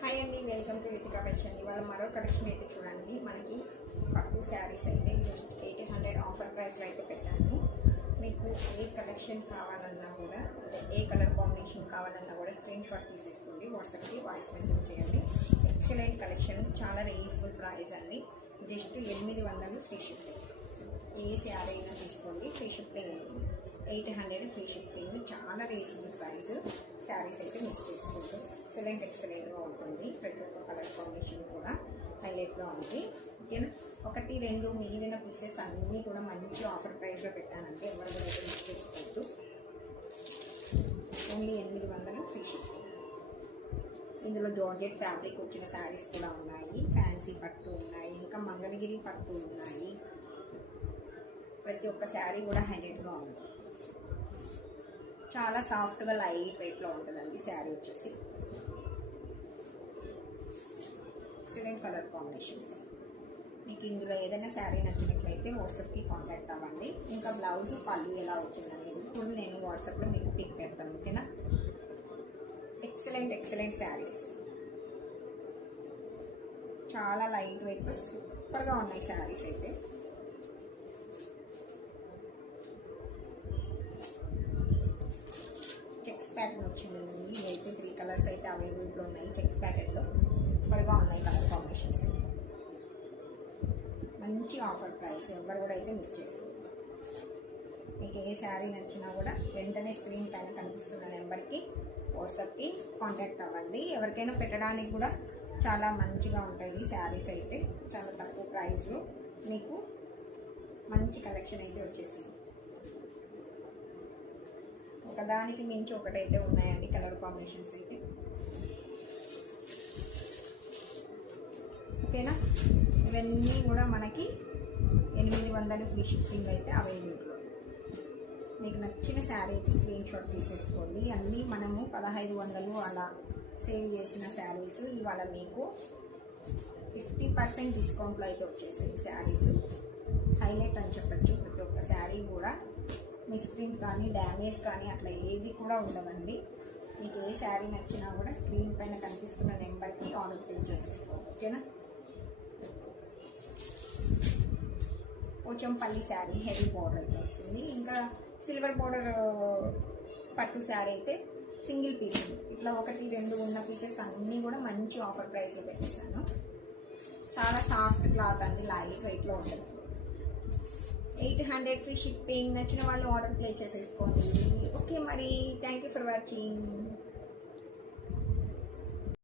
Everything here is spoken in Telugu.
హాయ్ అండి, వెల్కమ్ టు రితికా ఫ్యాషన్. ఇవాళ మరో కలెక్షన్ అయితే చూడండి. మనకి పట్టు శారీస్ అయితే జస్ట్ 800 ఆఫర్ ప్రైస్లో అయితే పెట్టాను. మీకు ఏ కలెక్షన్ కావాలన్నా కూడా, ఏ కలర్ కాంబినేషన్ కావాలన్నా కూడా స్క్రీన్ షాట్ తీసేసుకోండి, వాట్సాప్కి వాయిస్ మెసేజ్ చేయండి. ఎక్సలెంట్ కలెక్షన్, చాలా రీజనబుల్ ప్రైస్ అండి. Just 800 free shipping. ఏ శారీ అయినా తీసుకోండి, ఫ్రీ షిప్పింగ్ ఉంటుంది. 800 ఫ్రీ షిప్పింగ్, చాలా రీజనబుల్ ప్రైస్. శారీస్ అయితే మిస్ చేసుకోండి. ఎక్సలెంట్గా ఉంటుంది. ప్రతి ఒక్క కలర్ కాంబినేషన్ కూడా హైలైట్గా ఉంది. ఓకేనా? 1, 2 మిగిలిన పీసెస్ అన్నీ కూడా మంచి ఆఫర్ ప్రైస్లో పెట్టానంటే ఎవరు కూడా అయితే మిస్ చేసుకోవద్దు. Only 800 free shipping. ఇందులో జార్జెట్ ఫ్యాబ్రిక్ వచ్చిన శారీస్ కూడా ఉన్నాయి, ఫ్యాన్సీ పట్టు ఉన్నాయి, ఇంకా మంగళగిరి పట్టు ఉన్నాయి. ప్రతి ఒక్క శారీ కూడా హైలైట్గా ఉంది. చాలా సాఫ్ట్గా లైట్ వెయిట్లో ఉంటుందండి శారీ వచ్చేసి. Excellent colour combinations. మీకు ఇందులో ఏదైనా శారీ నచ్చినట్లయితే వాట్సాప్కి కాంటాక్ట్ అవ్వండి. ఇంకా బ్లౌజ్ పళ్ళు ఎలా వచ్చిందనేది కూడా నేను వాట్సాప్లో మీకు పిక్ పెడతాను. ఓకేనా? ఎక్సలెంట్ శారీస్, చాలా లైట్ వెయిట్లో సూపర్గా ఉన్నాయి శారీస్ అయితే. చెక్స్ ప్యాటర్న్ వచ్చిందండి. ఇవైతే 3 కలర్స్ అయితే అవైలబుల్గా ఉన్నాయి. చెక్స్ ప్యాటర్న్లో సూపర్గా ఉన్నాయి కలర్ కాంబినేషన్స్. మంచి ఆఫర్ ప్రైస్, ఎవరు కూడా అయితే మిస్ చేసుకోండి. మీకు ఏ శారీ నచ్చినా కూడా వెంటనే స్క్రీన్ పైన కనిపిస్తున్న నెంబర్కి వాట్సాప్కి కాంటాక్ట్ అవ్వండి. ఎవరికైనా పెట్టడానికి కూడా చాలా మంచిగా ఉంటాయి శారీస్ అయితే. చాలా తక్కువ ప్రైస్లో మీకు మంచి కలెక్షన్ అయితే వచ్చేసింది. ఒకదానికి మించి ఒకటైతే ఉన్నాయండి కలర్ కాంబినేషన్స్ అయితే. ఓకేనా? ఇవన్నీ కూడా మనకి 800 ఫ్రీ షిప్పింగ్ అయితే అవైలబుల్. మీకు నచ్చిన శారీ అయితే స్క్రీన్ షాట్ తీసేసుకోండి. అన్నీ మనము 1500 అలా సేల్ చేసిన శారీస్ ఇవాళ మీకు 50% డిస్కౌంట్లో అయితే వచ్చేసాయి శారీస్. హైలైట్ అని చెప్పచ్చు. ప్రతి ఒక్క శారీ కూడా మిస్ప్రింట్ కానీ డ్యామేజ్ కానీ అట్లా ఏది కూడా ఉండదండి. మీకు ఏ శారీ నచ్చినా కూడా స్క్రీన్ పైన కనిపిస్తున్న నెంబర్కి ఆర్డర్ ప్లేస్ చేసేసుకోండి. ఓకేనా? పోచంపల్లి శారీ హెవీ బార్డర్ అయితే వస్తుంది. ఇంకా సిల్వర్ బార్డర్ పట్టు శారీ అయితే సింగిల్ పీస్. ఇట్లా 1, 2 ఉన్న పీసెస్ అన్నీ కూడా మంచి ఆఫర్ ప్రైస్లో పెట్టేశాను. చాలా సాఫ్ట్ క్లాత్ అండి, లైట్ వెయిట్లో ఉంటుంది. 800 ఫ్రీ షిప్పింగ్. నచ్చిన వాళ్ళు ఆర్డర్ ప్లేస్ చేసేసుకోండి. ఓకే, మరి థ్యాంక్ యూ ఫర్ వాచింగ్.